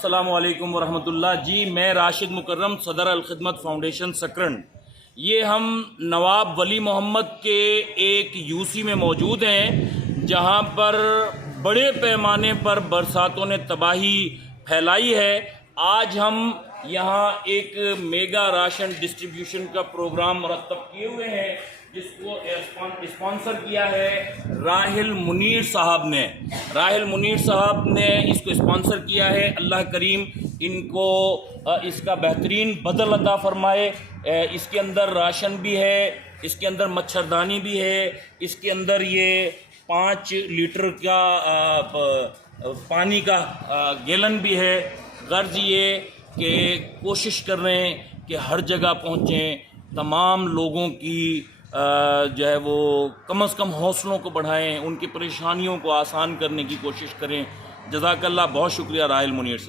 السلام علیکم ورحمۃ اللہ جی، میں راشد مکرم صدر الخدمت فاؤنڈیشن سکرن۔ یہ ہم نواب ولی محمد کے ایک یوسی میں موجود ہیں جہاں پر بڑے پیمانے پر برساتوں نے تباہی پھیلائی ہے۔ آج ہم یہاں ایک میگا راشن ڈسٹریبیوشن کا پروگرام مرتب کیے ہوئے ہیں جس کو اسپانسر کیا ہے راحل منیر صاحب نے۔ راحل منیر صاحب نے اس کو اسپانسر کیا ہے۔ اللہ کریم ان کو اس کا بہترین بدل عطا فرمائے۔ اس کے اندر راشن بھی ہے، اس کے اندر مچھردانی بھی ہے، اس کے اندر یہ 5 لیٹر کا پانی کا گیلن بھی ہے۔ غرض یہ کہ کوشش کر رہے ہیں کہ ہر جگہ پہنچیں، تمام لوگوں کی جو ہے وہ کم از کم حوصلوں کو بڑھائیں، ان کی پریشانیوں کو آسان کرنے کی کوشش کریں۔ جزاک اللہ، بہت شکریہ راحل منیر صاحب۔